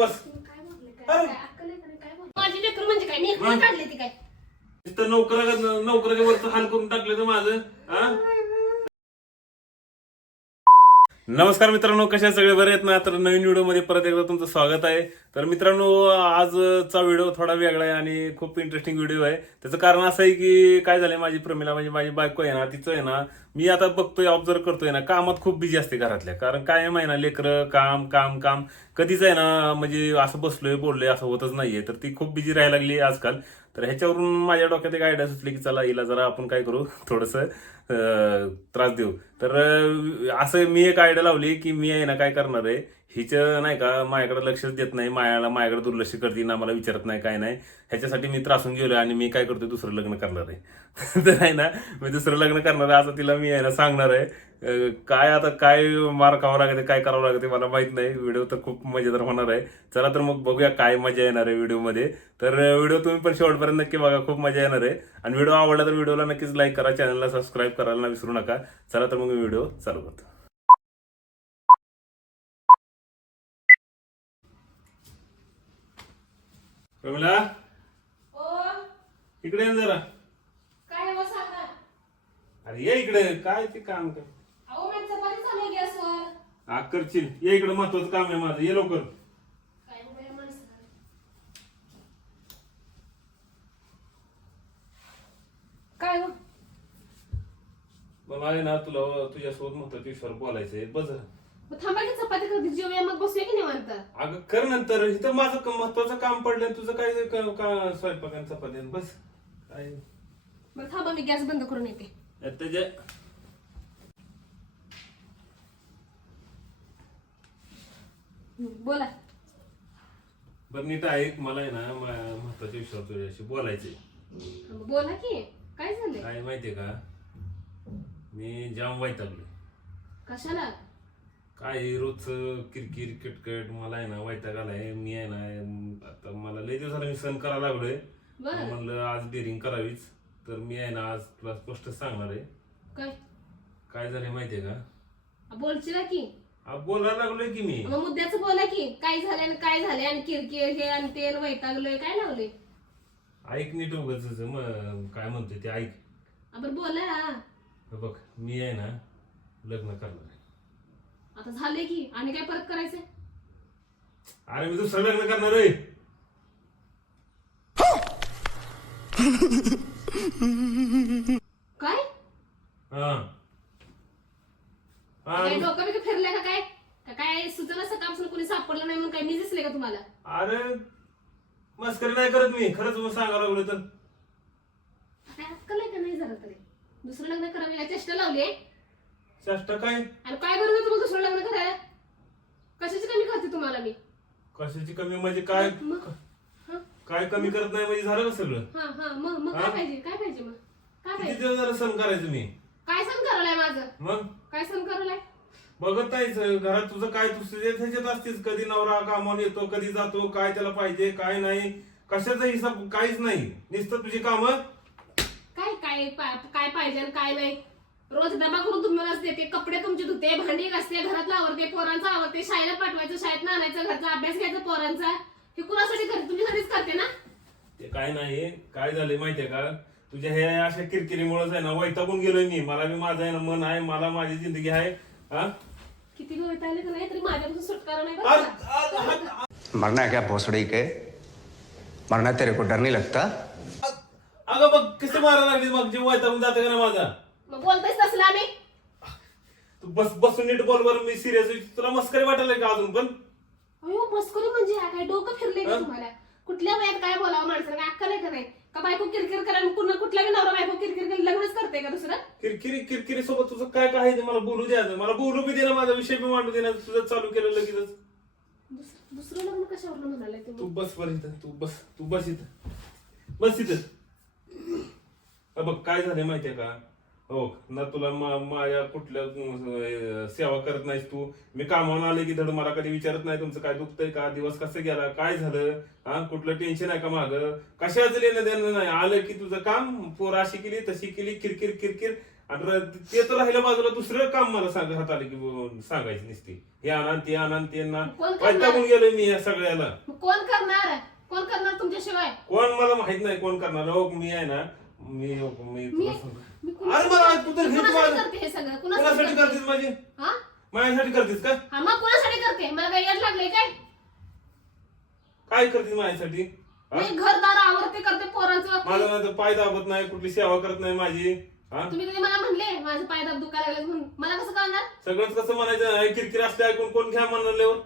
बस. काय बोलले काय अक्कल आहे का नाही काय बोलले माझी लेकर म्हणजे काय मी एकटी काढली ती काय नुसतं नोकराच्या वरचं हाल करून टाकलं तर माझं. हा नमस्कार मित्रांनो, कशा सगळे बरे आहेत ना. तर नवीन व्हिडिओ मध्ये परत एकदा तुमचं स्वागत आहे. तर मित्रांनो, आजचा व्हिडिओ थोडा वेगळा आहे आणि खूप इंटरेस्टिंग व्हिडिओ आहे. त्याचं कारण असं आहे की काय झालंय, माझी प्रमिला म्हणजे माझी बायको आहे ना, तिचं आहे ना, मी आता बघतोय, ऑब्झर्व करतोय ना, कामात खूप बिझी असते घरातल्या. कारण कायम आहे ना, लेकरं काम काम काम, कधीच आहे ना म्हणजे असं बसलोय बोललोय असं होतच नाहीये. तर ती खूप बिझी राहायला लागली आजकाल. तर ह्याच्यावरून माझ्या डोक्यात एक आयडिया सुचली की चला हिला जरा आपण काय करू, थोडंसं त्रास देऊ. तर असं मी एक आयडिया लावली की मी आहे ना काय करणार आहे, हिचं नाही का माझ्याकडे लक्षच देत नाही, माझ्याकडे दुर्लक्ष करते ना, मला विचारत नाही काय नाही. ह्याच्यासाठी मी त्रासून गेलोय आणि मी काय करतोय, दुसरं लग्न करणार आहे. तर आहे ना, मी दुसरं लग्न करणार आहे असं तिला मी आहे ना सांगणार आहे. काय आता काय मार खावं लागते, काय करावं लागते मला माहित नाही. व्हिडिओ तर खूप मजेदार होणार आहे. चला तर मग बघूया काय मजा येणार आहे व्हिडिओमध्ये. तर व्हिडिओ तुम्ही पण शेवटपर्यंत नक्की बघा, खूप मजा येणार आहे. आणि व्हिडिओ आवडला तर व्हिडिओला नक्कीच लाईक करा, चॅनलला सबस्क्राईब करायला विसरू नका. चला तर मग मी व्हिडिओ चालू करतो. प्रमिला, ओ इकडे ये जरा. काय हो सांगा अरे ये इकडे, काय ते काम कर. अहो मी चपाती चालू आहे गॅसवर करशील, ये इकडे, महत्वाचं काम आहे माझं, ये लवकर. काय हो बाया माणसं काय हो मला आहे ना तुला तुझ्यासोबत महत्वाच्या विषयावर बोलायचंय. बस जरा. मग थांबा की चपाती करते जेवूया मग बसूया की निवांत अगं कर नंतर, इथं माझं महत्वाचं काम पडलं, तुझं काय स्वयंपाक चपाती बस काय. मग थांबा मी गॅस बंद करून येते त्याच्या बोला बरं नीट ऐक, मला आहे ना महत्वाच्या विषयावर तुझ्याशी बोलायचंय. बोला की काय झालंय काय माहितीये का, मी जाम वैतागलोय. कशाला काय रोज किरकिर किटकट, मला आहे ना वैताग आलाय. मी आहे ना आता मला लय दिवसाला मी सहन करायला लागलोय. बरं. म्हणलं आज डेअरिंग करावीच. तर मी आहे ना आज तुला स्पष्ट सांगणार आहे. काय काय झालंय माहितीये का, बोलशीला की बोलायला लागलोय की मी. मग मुद्द्याचं बोला की काय झालंय आणि काय झालंय आणि किरकिर हे आणि ते वैतागलोय काय लावले ऐक नीट, उगाच काय म्हणतोय ते ऐक. आपण बोला बघ, मी आहे ना लग्न करणार आहे. आता झालंय की आणि काय परत करायचंय अरे मी दुसरं लग्न करणार आहे. काय हा काय डोकं बिकं फिरलंय का काय का काय सुचलं सकाळपासून कोणी सापडलं नाही म्हणून काय मी दिसले का तुम्हाला अरे मस्करी नाही करत मी, खरंच मग सांगायला लागलो तर. काय अक्कल आहे का नाही जरा तरी दुसरं लग्न करावं या चेष्टा लावली चेष्टा काय, आणि काय गरज आहे तुम्हाला दुसरं लग्न करायला कशाची कमी करते तुम्हाला मी कशाची कमी म्हणजे काय, मग हा काय कमी करत नाही म्हणजे झालं का सगळं. हा हा मग काय पाहिजे काय पाहिजे मग काय किती पाहिजे दिवस झालं सण करायचं मी. काय सण करायलाय माझं मग काय सण करायलाय बघत नाहीच घरात तुझं काय, तुझं ह्याच्यात असतेच. कधी नवरा कामावर येतो, कधी जातो, काय त्याला पाहिजे काय नाही, कशाचा हिसाब काहीच नाही. नुसतं तुझी कामं. काय काय काय पाहिजे आणि काय नाही रोज डबा करून तुम्हालाच देते, कपडे तुमचे धुते, भांडी घासते, घरातलं आवरते, पोरांचं आवरते, शाळेला पाठवायचं, शाळेत आणायचं, घरचा अभ्यास घ्यायचा पोरांचा. हे कुणासाठी करते तुमच्यासाठीच करते ना. ते काय नाही, काय झालंय माहितीये का, तुझ्या हे अशा किरकिरीमुळेच आहे ना वैतागून गेलोय मी. मला बी माझं आहे ना मन आहे, मला माझी जिंदगी आहे. हा किती वेळ आले का नाही तरी माझ्यापासून सुटकारा नाही बरं का? मरना है क्या भोसड़ी के? मरना तेरे को डर नहीं लगता? अगं बघ कसं मारायला लागली, मग जीव वैतागून जातं का ना माझा. मग बोलतायच तसलं आम्ही तू बसून नीट बोल बरं, मी सिरियस. तुला मस्करी वाटायला का अजून पण. अयो मस्करी म्हणजे काय डोकं फिरले का तुम्हाला कुठल्या वयात काय बोलावं माणसाला काय अक्कल आहे का नाही का बायको किरकिर करा कुठला कुठल्या नवरा बायको किरकिर केली लग्नच करते का दुसरं किरकिरी सोबत तुझं काय काय आहे ते मला बोलू द्या, मला बोलू बी दे ना, माझा विषय बी मांडू दे ना. तुझं चालू केलं लगेच. दुसरं लग्न कशावर म्हणालाय तू तुम्ही बस बरं इथं, तू बस इथं, बस इथं. बघ काय झालंय माहितीये का, हो ना, तुला माझ्या कुठल्या सेवा करत नाहीस तू. मी कामावून आले की धड मला कधी विचारत नाही तुमचं काय दुखतंय का, दिवस कसं गेला, काय झालं, हा कुठलं टेन्शन आहे का मागं, कशाचं लेणं देणं नाही. आलं की तुझं काम, पोर अशी केली तशी केली, किरकिर किरकिर. आणि ते तर राहिलं बाजूला दुसरं काम मला घरात आलं की सांगायची नसती हे आणा ते आणा ते ना कोण करणार? वैतागून गेलोय मी या सगळ्याला. मग कोण करणार तुमच्याशिवाय? कोण मला माहित नाही कोण करणार. हो मी आहे ना मी तुला सांगतो. मी अरे मला तू तर हेच कुणासाठी माझं- करते हे सगळं? कुणासाठी करतेस माझी हा? माझ्यासाठी करतेस का? हा, मग कुणासाठी करते? मला काही येड लागले काय? काय करतेस माझ्यासाठी हा? मी घरदार आवडते करते पोरांचं. माझं पाय दाबत नाही कुठली सेवा करत नाही माझी हा. तुम्ही कधी मला म्हणले माझं पाय दाब दुखायला लागले म्हणून? मला कसं कळणार? सगळंच कसं म्हणायचं हे किरकिर असते ऐकून कोण घ्या म्हणल्यावर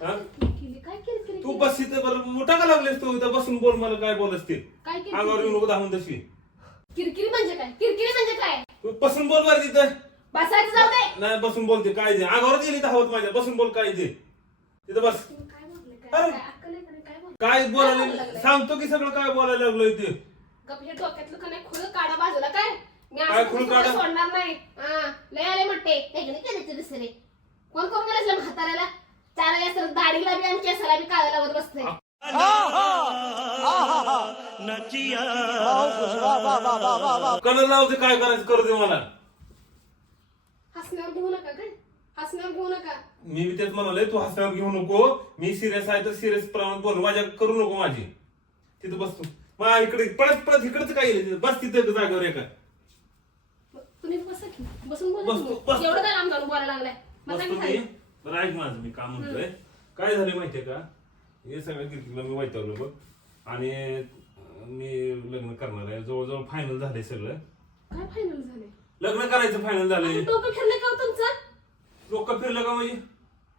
हा? काय किरकिरी तू बस इथं बरं मोठा का लागलेस तू इथं बसून बोल मला काय बोलस ते काय अंगावर येऊ नको धावून तशी किरकिरी म्हणजे काय? किरकिरी म्हणजे काय? तू बसून बोल बरं तिथं. बसायचं जाऊ दे. नाही बसून बोलते काय ते अंगावर गेली धावत माझ्या बसून बोल काय ते तिथं बस. तुम्ही काय बोलले? अरे. काय अक्कल आहे का नाही? काय बोलले? काय बोलायला लागलंय? सांगतो की सगळं काय बोलायला लागलोय ते गप हे डोक्यातलं का नाही खुलं काढा बाजूला काय? मी काय असं खुलं तुम्हाला काढा? सोडणार नाही. हा, लय आले म्हटते. हे नाही केले दुसरे. कोण करून गेलं म्हाताऱ्याला? चार वेळेस दाढीला बी आणि केसाला बी काळा लावत बसते. कलर लावते काय करायचं करू दे मला. हसण्यावर घेऊ नका काय? हसण्यावर घेऊ नका. मी बी तेच म्हणाले तू हसण्यावर घेऊ नको. मी सिरियस आहे तर सिरियस प्रमाणात बोल माझ्या करू नको माझी. तिथं बस तू मा इकडे पळत पळत इकडचं काय येईल बस तिथं जागेवर एका तुम्ही बसा की. बसून बस बोला तू, तुम्ही. बस. एवढं काय लांब जाऊन बोलायला लागलाय? मला बस काय तुम्ही सांगितलं? बरं ऐक माझं मी काम म्हणतोय. काय झालं माहितीये का हे सगळं किरकिरला मी वैतावलं बघ आणि मी लग्न करणार आहे जवळजवळ फायनल झालंय सगळं. काय फायनल झाले? लग्न करायचं फायनल झालंय. डोकं फिरलं का हो तुमचं? डोकं फिरलं का म्हणजे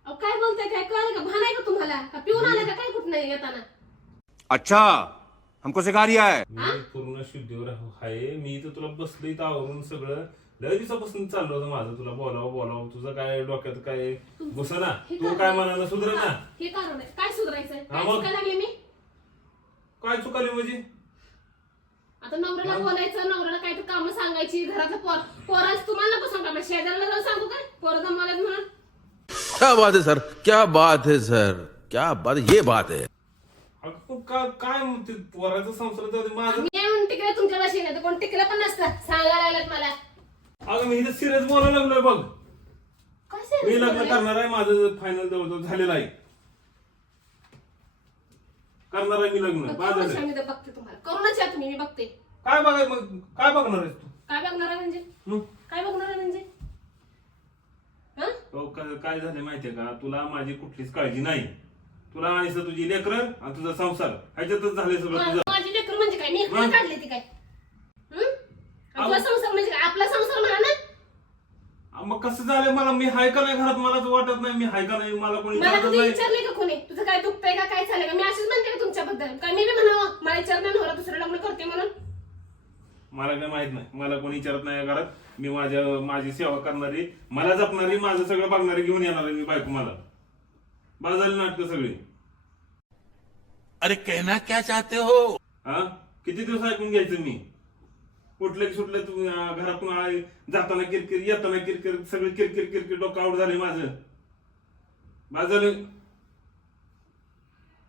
अहो, काय बोलताय? काय कळलं का? भान आहे का तुम्हाला? का पिऊन आलं का काय कुठं नाही येताना? अच्छा हमको सिखा रिया है. मी पूर्ण शुद्धीवर आहे. मी इथं तुला बसलो इथं आवरून सगळं लय दिवसापासून चाललं होतं माझं तुला बोलावं तुझं काय डोक्यात काय घुसं ना हे तू कारण काय आहे. म्हणाला सुधर ना. हे कारण आहे. काय सुधारायचंय? हा, काय मग? चुकायला लागले मी? काय चुकाली म्हणजे आता नवऱ्याला बोलायचं, नवऱ्याला काय तर कामं सांगायची, घरातलं पोरांचं तुम्हाला नको सांगा, शेजारला जाऊन सांगू काय पोरं दमवायला म्हणून? क्या बात है सर, क्या बात है सर, क्या बात, ये बात है. अगं काय म्हणते पोराचा संसार जाऊ दे माझं. मी म्हणून तिकडे तुमच्या भाषेत नाही तर कोण तिकडे पण नसतं सांगायला लागल्यात मला. अगं मी इथं सिरियस बोलायला लागलोय बघ. काय मी serious लग्न बोलले? करणार आहे माझं फायनल जवळजवळ झालेलं आहे. करणार आहे मी लग्न मग माझं करूनच झालंय. मी तर बघते तुम्हाला. करूनच या तुम्ही, मी बघते. काय बघाय मग काय बघणार आहेस तू काय बघणार आहे म्हणजे? हं? काय बघणार आहे म्हणजे? हं? हो, काय झालं माहितीये का तुला माझी कुठलीच काळजी नाही. तुला आणि तुझी लेकरं आणि तुझा संसार ह्याच्यातच झाले सगळं तुझं. माझी लेकरं म्हणजे काय? मी एकटं मग? काढली ती काय? हं? आणि तुझा संसार म्हणजे काय? आपला संसार म्हणा ना. मग कसं झालं मला मी हाय का नाही घरात मला तर वाटत नाही मी हाय का नाही मला कोणी मला विचारत कधी नाही. विचारले का कोणी तुझं काय दुखतंय का काय चाललंय का? मी अशीच म्हणते का तुमच्याबद्दल? काय मी बी म्हणावं मला विचारलं नवरा दुसरं लग्न करते म्हणून? मला काय माहित नाही मला कोणी विचारत नाही घरात. मी माझी सेवा करणारी मला जपणारी माझं सगळं बघणारी घेऊन येणार आहे मी बायको मला. बाजारली नाटकं सगळी. अरे कहना क्या चाहते हो. हा किती दिवस ऐकून घ्यायचं मी. कुठलं की सुटलं तू घरातून जाताना किरकिर येताना किरकिर सगळं किरकिर किरकिर डोकं आउट झाले माझं. बाजार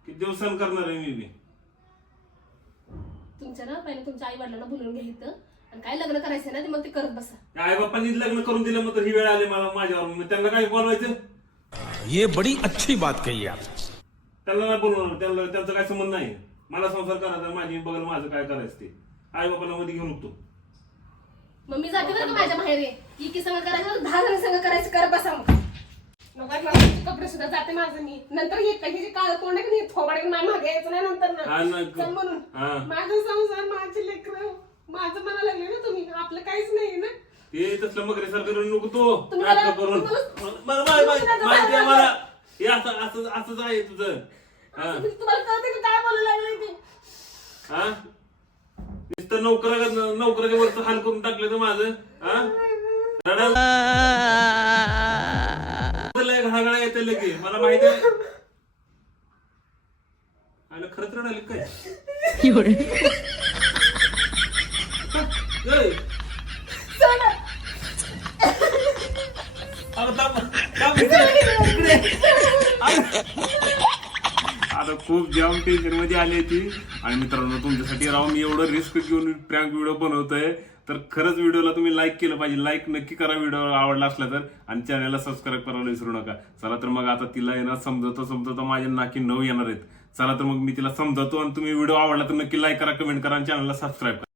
किती दिवस सहन करणार आहे मी बी. तुमच्या ना पहिले तुमच्या आई वडिलांना बोलून घ्यायचं आणि काय लग्न करायचं ना ते मग ते करत बसा. आई बाप्पांनी लग्न करून दिलं मग तर ही वेळ आली मला माझ्यावर. मग त्यांना काय बोलवायचं. ये बड़ी अच्छी बात कही आप. त्यांना नाही बोलवणार त्यांचा काय संबंध नाही. मला संसार करायचा माझी बघल माझं काय करायचं ते. आई बापाला मध्ये घेऊन उठतो. मग मी जाते बरं का माझ्या माहेरी. की संग करायचं 10 जण संग करायचं कर बसा मग. कपडे सुद्धा जाते माझं मी. नंतर हे काही जे काळ तोंड आहे की थोबाडे मागे यायचं नाही नंतर हा, ना. नाही. चल म्हणून हा. माझं संसार माझी लेकरं माझं म्हणा लागले ना तुम्ही. आपलं काहीच नाही ना. ते तसलं मगरेसारखं करून नको तो तुम्ही मला- नाटकं करून. माहिती आहे मला हे असंच आहे तुझं. हा तुम्हाला कळते का काय बोलायला लागले ते? हा नुसतं नोकराच्या वरचं हाल करून टाकलं तर माझं. हा घागळा येते लगे मला माहिती आहे. आलं खरंच रडायला काय. ए, सोडा. अगं थांब इकडे. आता खूप जाम टेन्शन मध्ये आली ती. आणि मित्रांनो तुमच्यासाठी राव मी एवढं रिस्क घेऊन प्रँक व्हिडिओ बनवतोय. तर खरंच व्हिडिओला तुम्ही लाईक केलं पाहिजे. लाईक नक्की करा व्हिडिओ आवडला असला तर, आणि चॅनलला सबस्क्राईब करायला विसरू नका. चला तर मग आता तिला येणार समजवता माझ्या नाकी 9 येणार आहेत. चला तर मग मी तिला समजवतो, आणि तुम्ही व्हिडिओ आवडला तर नक्की लाईक करा, कमेंट करा आणि चॅनलला सबस्क्राईब करा.